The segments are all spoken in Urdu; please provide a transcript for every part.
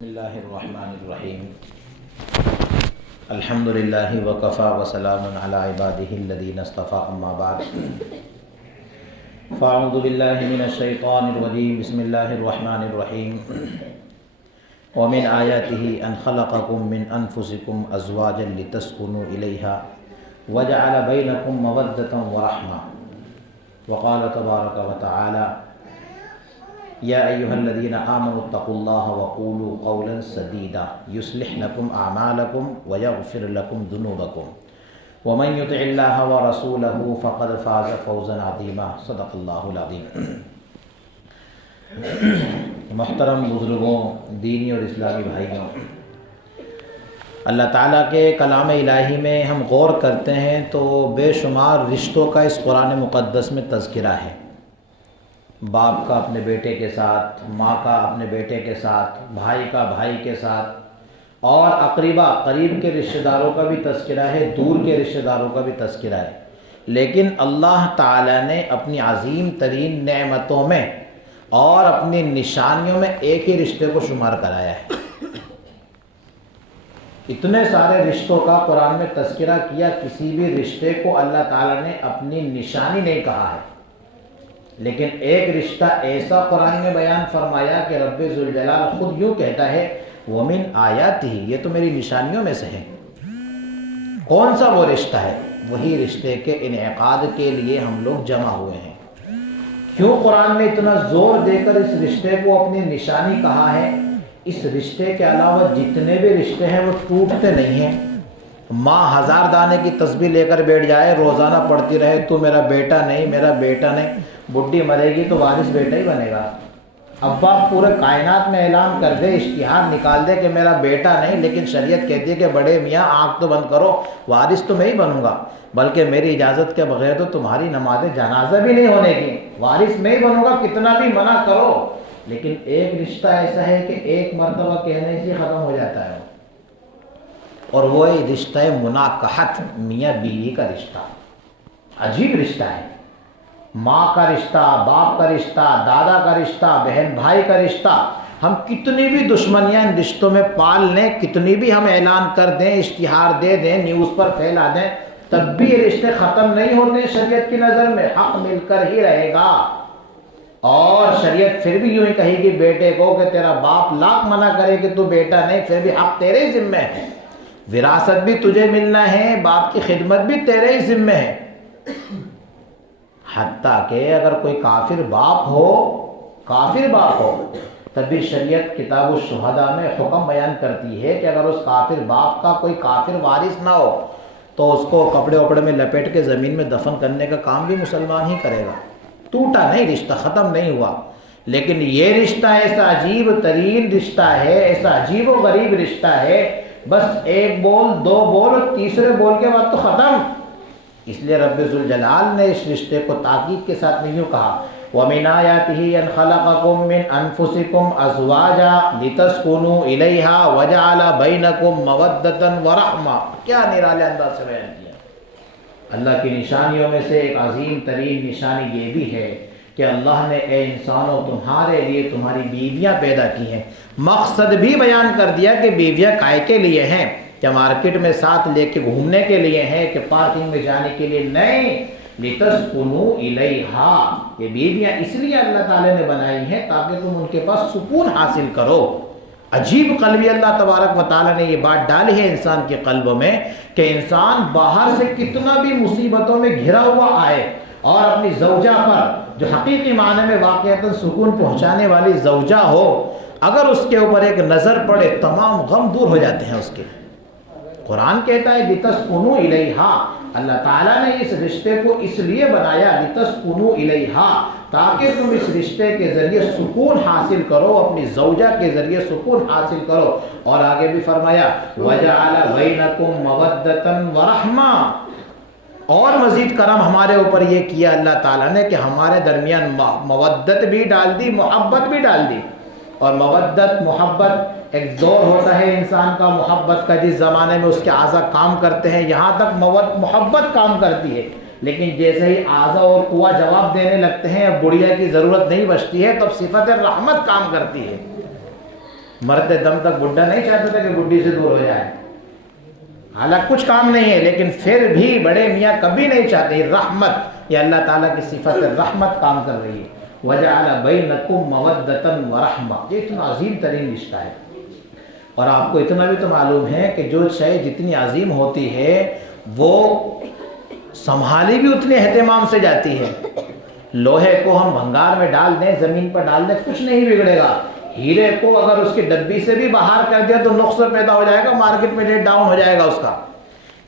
بسم اللہ الرحمن الرحیم الحمدللہ وکفی وسلام علی عبادہ الذین اصطفی اما بعد فاعوذ باللہ من الشیطان الرجیم بسم اللہ الرحمن الرحیم ومن آیاتہ ان خلقکم من انفسکم ازواجا لتسکنوا الیہا وجعل بینکم مودۃ ورحمہ وقال تبارک وتعالی یا ایہا الذین آمنوا اتقوا اللہ وقولوا قولا سدیدا یصلح لکم اعمالکم ویغفر لکم ذنوبکم ومن یطع اللہ ورسولہ فقد فاز فوزا عظیما صدق اللہ العظیم۔ محترم بزرگوں، دینی اور اسلامی بھائیوں، اللہ تعالیٰ کے کلام الہی میں ہم غور کرتے ہیں تو بے شمار رشتوں کا اس قرآن مقدس میں تذکرہ ہے۔ باپ کا اپنے بیٹے کے ساتھ، ماں کا اپنے بیٹے کے ساتھ، بھائی کا بھائی کے ساتھ، اور اقربا قریب کے رشتہ داروں کا بھی تذکرہ ہے، دور کے رشتہ داروں کا بھی تذکرہ ہے۔ لیکن اللہ تعالیٰ نے اپنی عظیم ترین نعمتوں میں اور اپنی نشانیوں میں ایک ہی رشتے کو شمار کرایا ہے۔ اتنے سارے رشتوں کا قرآن میں تذکرہ کیا، کسی بھی رشتے کو اللہ تعالیٰ نے اپنی نشانی نہیں کہا ہے، لیکن ایک رشتہ ایسا قرآن میں بیان فرمایا کہ رب ذوالجلال خود یوں کہتا ہے وَمِنْ آیَاتِهِ، یہ تو میری نشانیوں میں سے ہے۔ کون سا وہ رشتہ ہے؟ وہی رشتے کے انعقاد کے لیے ہم لوگ جمع ہوئے ہیں۔ کیوں قرآن نے اتنا زور دے کر اس رشتے کو اپنی نشانی کہا ہے؟ اس رشتے کے علاوہ جتنے بھی رشتے ہیں وہ ٹوٹتے نہیں ہیں۔ ماں 1000 دانے کی تسبیح لے کر بیٹھ جائے، روزانہ پڑھتی رہے تو میرا بیٹا نہیں، میرا بیٹا نہیں، بڈھی مرے گی تو وارث بیٹا ہی بنے گا۔ ابا پورے کائنات میں اعلان کر دے، اشتہار نکال دے کہ میرا بیٹا نہیں، لیکن شریعت کہتی ہے کہ بڑے میاں آنکھ تو بند کرو، وارث تو میں ہی بنوں گا، بلکہ میری اجازت کے بغیر تو تمہاری نماز جنازہ بھی نہیں ہونے کی، وارث میں ہی بنوں گا، کتنا بھی منع کرو۔ لیکن ایک رشتہ ایسا ہے کہ ایک مرتبہ کہنے سے ختم ہو جاتا ہے، اور وہ رشتہ مناکحت، میاں بیوی کا رشتہ۔ عجیب رشتہ ہے، ماں کا رشتہ، باپ کا رشتہ، دادا کا رشتہ، بہن بھائی کا رشتہ۔ ہم کتنی بھی دشمنیاں ان رشتوں میں پال لیں، کتنی بھی ہم اعلان کر دیں، اشتہار دے دیں، نیوز پر پھیلا دیں، تب بھی یہ رشتے ختم نہیں ہوتے شریعت کی نظر میں۔ حق مل کر ہی رہے گا، اور شریعت پھر بھی یوں ہی کہے گی بیٹے کو کہ تیرا باپ لاکھ منع کرے کہ تو بیٹا نہیں، پھر بھی حق تیرے ہی ذمہ ہے، وراثت بھی تجھے ملنا ہے، باپ کی خدمت بھی تیرے ہی ذمہ ہے۔ حتیٰ کہ اگر کوئی کافر باپ ہو تب بھی شریعت کتاب الشہداء میں حکم بیان کرتی ہے کہ اگر اس کافر باپ کا کوئی کافر وارث نہ ہو تو اس کو کپڑے وپڑے میں لپیٹ کے زمین میں دفن کرنے کا کام بھی مسلمان ہی کرے گا۔ ٹوٹا نہیں رشتہ، ختم نہیں ہوا۔ لیکن یہ رشتہ ایسا عجیب ترین رشتہ ہے، ایسا عجیب و غریب رشتہ ہے، بس ایک بول، دو بول، اور تیسرے بول کے بعد تو ختم۔ اس لیے رب ذوالجلال نے اس رشتے کو تاکید کے ساتھ نہیں کہا وَمِنْ آیَاتِهِ أَنْ خَلَقَكُم مِّنْ أَنفُسِكُمْ أَزْوَاجًا لِتَسْكُنُوا إِلَيْهَا وَجَعَلَ بَيْنَكُم مَّوَدَّةً وَرَحْمَةً۔ کیا نرالے انداز سے بیان کیا۔ اللہ کی نشانیوں میں سے ایک عظیم ترین نشانی یہ بھی ہے کہ اللہ نے اے انسانوں تمہارے لیے تمہاری بیویاں پیدا کی ہیں۔ مقصد بھی بیان کر دیا کہ بیویاں کائے کے لیے ہیں، کیا مارکیٹ میں ساتھ لے کے گھومنے کے لیے ہیں کہ پارکنگ میں جانے کے لیے نہیں، لِتَسْكُنُوا إِلَيْهَا، یہ بیویاں اس لیے اللہ تعالی نے بنائی ہیں تاکہ تم ان کے پاس سکون حاصل کرو۔ عجیب قلبی اللہ تبارک و تعالی نے یہ بات ڈالی ہے انسان کے قلب میں کہ انسان باہر سے کتنا بھی مصیبتوں میں گھرا ہوا آئے اور اپنی زوجہ پر جو حقیقی معنی میں واقعتاً سکون پہنچانے والی زوجہ ہو، اگر اس کے اوپر ایک نظر پڑے تمام غم دور ہو جاتے ہیں اس کے۔ قرآن کہتا ہے لِتَسْكُنُوا إِلَيْهَا، اللہ تعالیٰ نے اس رشتے کو اس لیے بنایا لِتَسْكُنُوا إِلَيْهَا، تاکہ تم اس رشتے کے ذریعے سکون حاصل کرو، اپنی زوجہ کے ذریعے سکون حاصل کرو۔ اور آگے بھی فرمایا وَجَعَلَ بَيْنَكُم مَّوَدَّةً وَرَحْمَةً، اور مزید کرم ہمارے اوپر یہ کیا اللہ تعالیٰ نے کہ ہمارے درمیان مودت بھی ڈال دی، محبت بھی ڈال دی۔ اور مودت، محبت ایک دور ہوتا ہے انسان کا محبت کا، جس زمانے میں اس کے اعضاء کام کرتے ہیں، یہاں تک محبت کام کرتی ہے، لیکن جیسے ہی اعضاء اور قوہ جواب دینے لگتے ہیں، اب بڑھیا کی ضرورت نہیں بچتی ہے، تب صفت رحمت کام کرتی ہے۔ مرتے دم تک بڈھا نہیں چاہتا تھا کہ بڈھی سے دور ہو جائے، حالانکہ کچھ کام نہیں ہے، لیکن پھر بھی بڑے میاں کبھی نہیں چاہتے. رحمت، یہ اللہ تعالیٰ کی صفت رحمت کام کر رہی ہے. وَجَعَلَ بَيْنَكُمْ مَوَدَّةً وَرَحْمَةً، یہ اتنا عظیم ترین رشتہ ہے. اور آپ کو اتنا بھی تو معلوم ہے کہ جو شے جتنی عظیم ہوتی ہے وہ سنبھالی بھی اتنے اہتمام سے جاتی ہے. لوہے کو ہم بھنگار میں ڈال دیں، زمین پر ڈال دیں، کچھ نہیں بگڑے گا. ہیرے کو اگر اس کی ڈبی سے بھی باہر کر دیا تو نقص پیدا ہو جائے گا، مارکیٹ میں ریٹ ڈاؤن ہو جائے گا اس کا.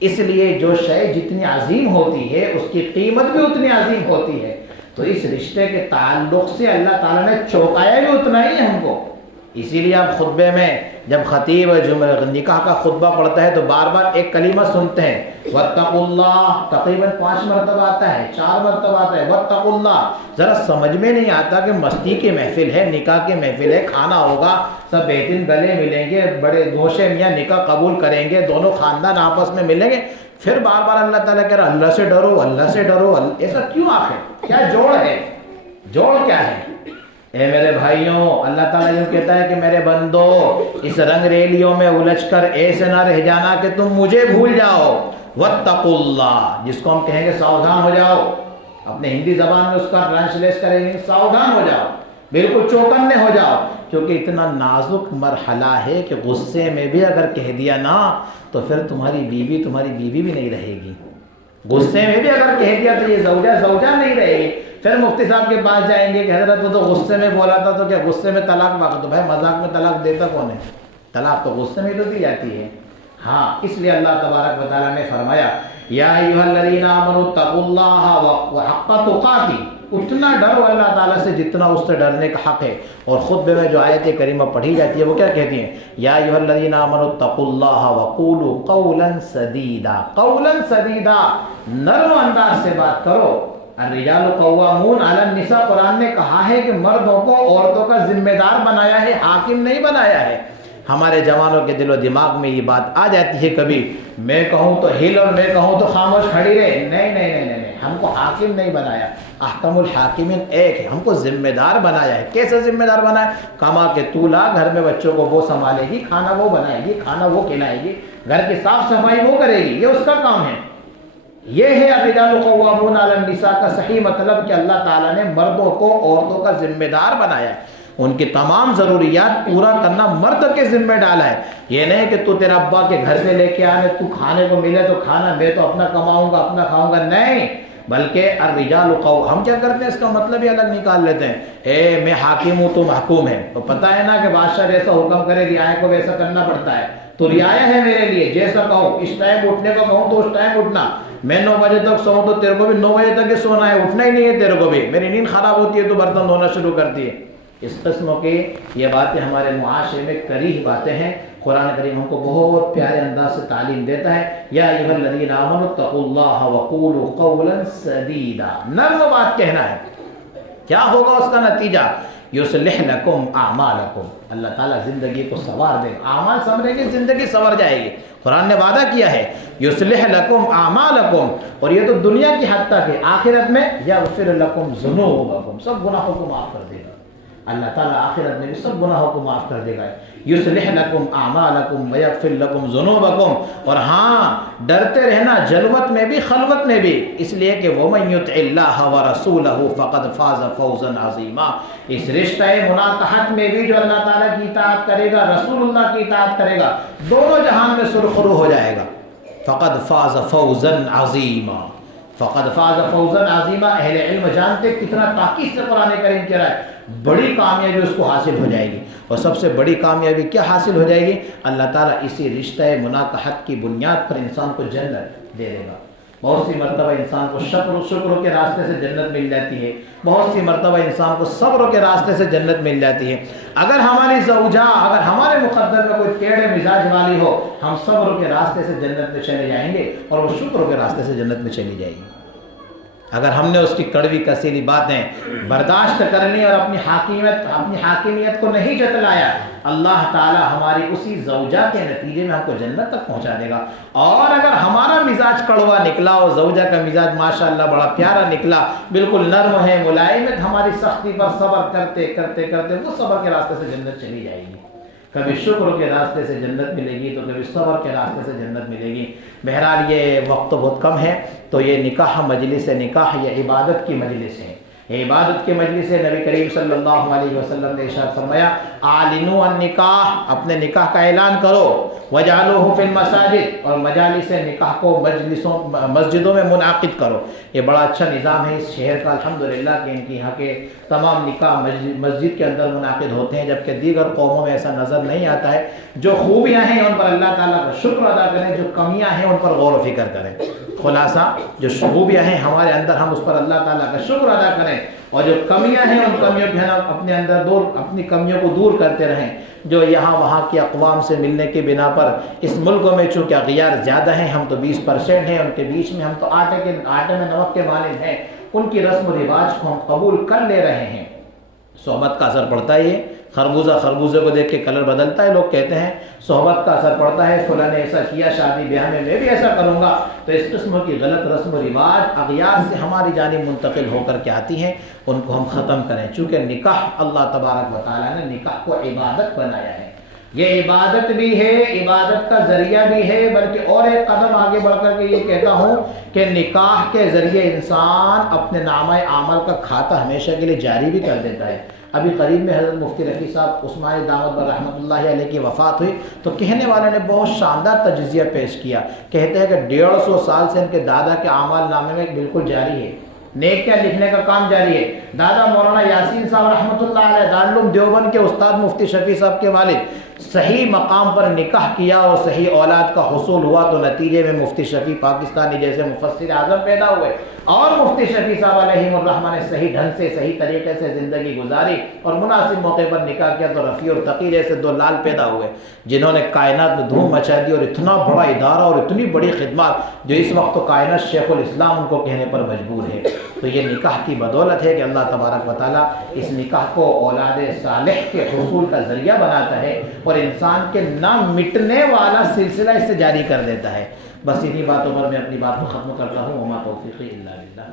اس لیے جو شے جتنی عظیم ہوتی ہے اس کی قیمت بھی اتنی عظیم ہوتی ہے. تو اس رشتے کے تعلق سے اللہ تعالیٰ نے چوکایا بھی اتنا ہی ہے ہم کو. اسی لیے آپ خطبے میں جب خطیب نکاح کا خطبہ پڑھتا ہے تو بار بار ایک کلمہ سنتے ہیں، وَاتَّقُوا اللَّهَ، تقریباً 5 مرتبہ آتا ہے، 4 مرتبہ آتا ہے وَاتَّقُوا اللَّهَ. ذرا سمجھ میں نہیں آتا کہ مستی کی محفل ہے، نکاح کی محفل ہے، کھانا ہوگا، سب بہترین گلے ملیں گے، بڑے دوشے میاں نکاح قبول کریں گے، دونوں خاندان آپس میں ملیں گے، پھر بار بار اللہ تعالیٰ کہہ رہا اللہ سے ڈرو، اللہ سے ڈرو. ایسا کیوں آخر؟ کیا جوڑ ہے؟ جوڑ کیا ہے؟ اے میرے بھائیوں، اللہ تعالیٰ یوں کہتا ہے کہ میرے بندو اس رنگ ریلیوں میں الجھ کر ایسے نہ رہ جانا کہ تم مجھے بھول جاؤ. وَاتَّقُوا اللَّهَ، جس کو ہم کہیں گے ساودھان ہو جاؤ، اپنے ہندی زبان میں اس کا ٹرانسلیٹ کریں گے ساودھان ہو جاؤ، بالکل چوکنے ہو جاؤ. کیونکہ اتنا نازک مرحلہ ہے کہ غصے میں بھی اگر کہہ دیا نا تو پھر تمہاری بیوی بھی نہیں رہے گی. غصے میں بھی اگر کہہ دیا تو یہ زوجہ نہیں رہے گی. پھر مفتی صاحب کے پاس جائیں گے کہ حضرت وہ تو غصے میں بولا تھا، تو کیا غصے میں طلاق واقع؟ تو بھائی مذاق میں طلاق دیتا کون ہے؟ طلاق تو غصے میں تو دی جاتی ہے. ہاں، اس لیے اللہ تبارک و تعالیٰ نے فرمایا یا ایھا الذین آمنوا اتقوا اللہ حق تقاتی، اتنا ڈرو اللہ تعالیٰ سے جتنا اس سے ڈرنے کا حق ہے. اور خطبے میں جو آیت کریمہ پڑھی جاتی ہے وہ کیا کہتی ہیں؟ یا ایھا الذین آمنوا اتقوا اللہ وقولوا قولا سدیدا. قولا سدیدا، نرم انداز سے بات کرو. الرجال قوامون علی النساء، قرآن نے کہا ہے کہ مردوں کو عورتوں کا ذمہ دار بنایا ہے، حاکم نہیں بنایا ہے. ہمارے جوانوں کے دل و دماغ میں یہ بات آ جاتی ہے کبھی، میں کہوں تو ہل اور میں کہوں تو خاموش کھڑی رہے. نہیں، ہم کو حاکم نہیں بنایا. احکم الحاکمین ایک ہے، ہم کو ذمہ دار بنایا ہے. کیسے ذمہ دار بنایا؟ کما کے تو لا، گھر میں بچوں کو وہ سنبھالے گی، کھانا وہ بنائے گی، کھانا وہ کھلائے گی، گھر کی صاف صفائی وہ کرے گی، یہ اس کا کام ہے. یہ ہے الرجال قوامون علی النساء کا صحیح مطلب کہ اللہ تعالیٰ نے مردوں کو عورتوں کا ذمہ دار بنایا ہے. ان کی تمام ضروریات پورا کرنا مرد کے ذمہ ڈالا ہے. یہ نہیں کہ تو تیرا ابا کے گھر سے لے کے آنے، تو کھانے کو ملے تو کھانا، میں تو اپنا کماؤں گا اپنا کھاؤں گا، نہیں. بلکہ الرجال ہم کیا کرتے ہیں اس کا مطلب ہی الگ نکال لیتے ہیں. اے میں حاکم ہوں تو محکوم ہے. تو پتہ ہے نا کہ بادشاہ جیسا حکم کرے رعایا کو ویسا کرنا پڑتا ہے. تو رعایا ہے میرے لیے، جیسا کہو، اس ٹائم اٹھنے کو کہوں تو اس ٹائم اٹھنا. میں 9 بجے تک سوؤں تو تیرے کو بھی 9 بجے تک ہی سونا ہے، اٹھنا ہی نہیں ہے تیرے کو بھی. میری نیند خراب ہوتی ہے تو برتن دھونا شروع کرتی ہے. اس قسم کی یہ باتیں ہمارے معاشرے میں کریہ باتیں ہیں. قرآن کریم ہم کو بہت پیارے انداز سے تعلیم دیتا ہے. یا ایھا الذین آمنوا اتقوا اللہ وقولوا قولا سدیدا، نرم بات کہنا ہے. کیا ہوگا اس کا نتیجہ؟ یصلح لکم اعمالکم، اللہ تعالیٰ زندگی کو سنوار دے گا. اعمال سنوریں گے، زندگی سنور جائے گی. قرآن نے وعدہ کیا ہے یصلح لکم اعمالکم، اور یہ تو دنیا کی حد تک ہے. آخرت میں یغفر لکم ذنوبکم، سب گناہوں کو معاف کر دے گا اللہ تعالیٰ. آخرت میں بھی سب گناہوں کو معاف کر دے گا. یصلح لکم اعمالکم ویغفر لکم ذنوبکم. اور ہاں، ڈرتے رہنا جلوت میں بھی خلوت میں بھی، اس لیے کہ وَمَن يُطِعِ اللَّهَ وَرَسُولَهُ فَقَدْ فَازَ فَوْزًا عَظِيمًا. اس رشتہ مناکحت میں بھی جو اللہ تعالیٰ کی اطاعت کرے گا، رسول اللہ کی اطاعت کرے گا، دونوں جہان میں سرخرو ہو جائے گا. فَقَدْ فَازَ فَوْزًا عَظِيمًا. فَقَدْ فَازَ فَوْزًا عَظِيمًا. اہل علم جانتے کتنا تاکید سے قرآن کریم کہہ رہا ہے، بڑی کامیابی اس کو حاصل ہو جائے گی. اور سب سے بڑی کامیابی کیا حاصل ہو جائے گی؟ اللہ تعالیٰ اسی رشتہ مناکحت کی بنیاد پر انسان کو جنت دے دے گا. بہت سی مرتبہ انسان کو شکر کے راستے سے جنت مل جاتی ہے، بہت سی مرتبہ انسان کو صبر کے راستے سے جنت مل جاتی ہے. اگر ہماری زوجہ، اگر ہمارے مقدر میں کوئی ٹیڑھے مزاج والی ہو، ہم صبر کے راستے سے جنت میں چلے جائیں گے اور وہ شکر کے راستے سے جنت میں چلی جائے گی. اگر ہم نے اس کی کڑوی کسیلی باتیں برداشت کرنی اور اپنی حاکمیت کو نہیں جتلایا، اللہ تعالی ہماری اسی زوجہ کے نتیجے میں ہم کو جنت تک پہنچا دے گا. اور اگر ہمارا مزاج کڑوا نکلا اور زوجہ کا مزاج ماشاءاللہ بڑا پیارا نکلا، بالکل نرم ہے، ملائم ہے، ہماری سختی پر صبر کرتے کرتے کرتے وہ صبر کے راستے سے جنت چلی جائے گی. کبھی شکر کے راستے سے جنت ملے گی تو کبھی صبر کے راستے سے جنت ملے گی۔ بہرحال یہ وقت تو بہت کم ہے، تو یہ نکاح مجلس نکاح یہ عبادت کی مجلس ہے، یہ عبادت کی مجلس ہے۔ نبی کریم صلی اللہ علیہ وسلم نے ارشاد فرمایا اعلنوا النکاح، اپنے نکاح کا اعلان کرو، وجعلوہ فی المساجد، اور مجالس نکاح کو مسجدوں میں منعقد کرو۔ یہ بڑا اچھا نظام ہے اس شہر کا الحمدللہ کہ ان کی یہاں کے تمام نکاح مسجد کے اندر منعقد ہوتے ہیں، جبکہ دیگر قوموں میں ایسا نظر نہیں آتا ہے۔ جو خوبیاں ہیں ان پر اللہ تعالیٰ کا شکر ادا کریں، جو کمیاں ہیں ان پر غور و فکر کریں۔ خلاصہ جو خوبیاں ہیں ہمارے اندر ہم اس پر اللہ تعالیٰ کا شکر ادا کریں، اور جو کمیاں ہیں ان کمیوں کو اپنے اندر اپنی کمیوں کو دور کرتے رہیں۔ جو یہاں وہاں کی اقوام سے ملنے کی بنا پر اس ملک میں چونکہ اغیار زیادہ ہیں، ہم تو 20% ہیں، ان کے بیچ میں ہم تو آٹے میں نمک کے مانند ہیں، ان کی رسم و رواج کو ہم قبول کر لے رہے ہیں۔ صحبت کا اثر پڑتا ہے، خربوزے کو دیکھ کے کلر بدلتا ہے، لوگ کہتے ہیں صحبت کا اثر پڑتا ہے، فلاں نے ایسا کیا شادی بیاہ میں بھی ایسا کروں گا۔ تو اس قسم کی غلط رسم و رواج اغیار سے ہماری جانب منتقل ہو کر کے آتی ہیں، ان کو ہم ختم کریں، چونکہ نکاح اللہ تبارک و تعالیٰ نے نکاح کو عبادت بنایا ہے۔ یہ عبادت بھی ہے، عبادت کا ذریعہ بھی ہے، بلکہ اور ایک قدم آگے بڑھ کر کے یہ کہتا ہوں کہ نکاح کے ذریعے انسان اپنے نامہ اعمال کا کھاتا ہمیشہ کے لیے جاری بھی کر دیتا ہے۔ ابھی قریب میں حضرت مفتی رفیع صاحب عثمانی دعوت پر رحمۃ اللہ علیہ کی وفات ہوئی، تو کہنے والے نے بہت شاندار تجزیہ پیش کیا، کہتے ہیں کہ 150 سال سے ان کے دادا کے اعمال نامے میں بالکل جاری ہے، نیکیاں لکھنے کا کام جاری ہے۔ دادا مولانا یاسین صاحب رحمۃ اللہ علیہ دارالعلوم دیوبند کے استاد مفتی شفیع صاحب کے والد، صحیح مقام پر نکاح کیا اور صحیح اولاد کا حصول ہوا، تو نتیجے میں مفتی شفیع پاکستانی جیسے مفسر اعظم پیدا ہوئے، اور مفتی شفیع صاحب علیہ الرحمہ نے صحیح ڈھنگ سے صحیح طریقے سے زندگی گزاری اور مناسب موقع پر نکاح کیا، تو رفیع اور تقی جیسے 2 لال پیدا ہوئے، جنہوں نے کائنات میں دھوم مچا دی، اور اتنا بڑا ادارہ اور اتنی بڑی خدمات جو اس وقت تو کائنات شیخ الاسلام ان کو کہنے پر مجبور ہے۔ تو یہ نکاح کی بدولت ہے کہ اللہ تبارک و تعالیٰ اس نکاح کو اولاد صالح کے حصول کا ذریعہ بناتا ہے، اور انسان کے نہ مٹنے والا سلسلہ اس سے جاری کر دیتا ہے۔ بس انہی باتوں پر میں اپنی بات کو ختم کرتا ہوں۔ وما توفیقی الا باللہ۔